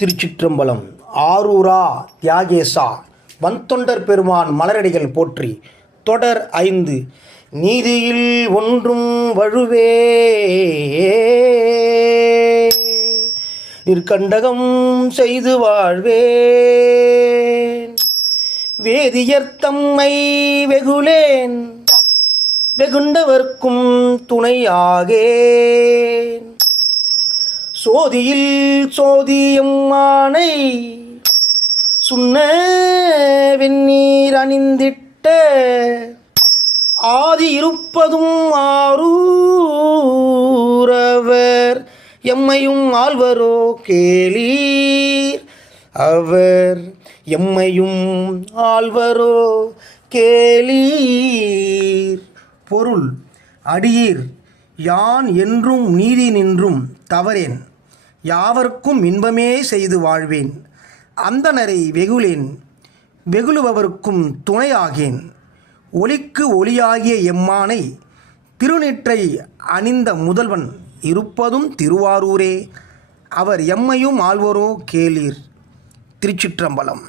திருச்சிற்றம்பலம். ஆரூரா தியாகேசா வன்தொண்டர் பெருமான் மலரடிகள் போற்றி. தொடர் 5. நீதியில் ஒன்றும் வழுவே நிற்கண்டகம் செய்து வாழ்வேன். வேதியர் தம்மை வெகுலேன் வெகுண்டவர்க்கும் துணையாகேன். சோதியில் சோதியம்மானை சுண்ண வெந்நீர் அணிந்திட்ட ஆதி இருப்பதும் ஆரூரவர் எம்மையும் ஆழ்வரோ கேளீர். அவர் எம்மையும் ஆழ்வரோ கேளீர். பொருள்: அடியீர் யான் என்றும் நீதி நின்றும் தவறேன். யாவர்க்கும் இன்பமே செய்து வாழ்வேன். அந்தணரை வெகுளேன் வெகுளுபவர்க்கும் துணையாகேன். ஒளிக்கு ஒளியாகிய எம்மானை திருநீற்றை அணிந்த முதல்வன் இருப்பதும் திருவாரூரே. அவர் எம்மையும் ஆழ்வரோ கேளீர். திருச்சிற்றம்பலம்.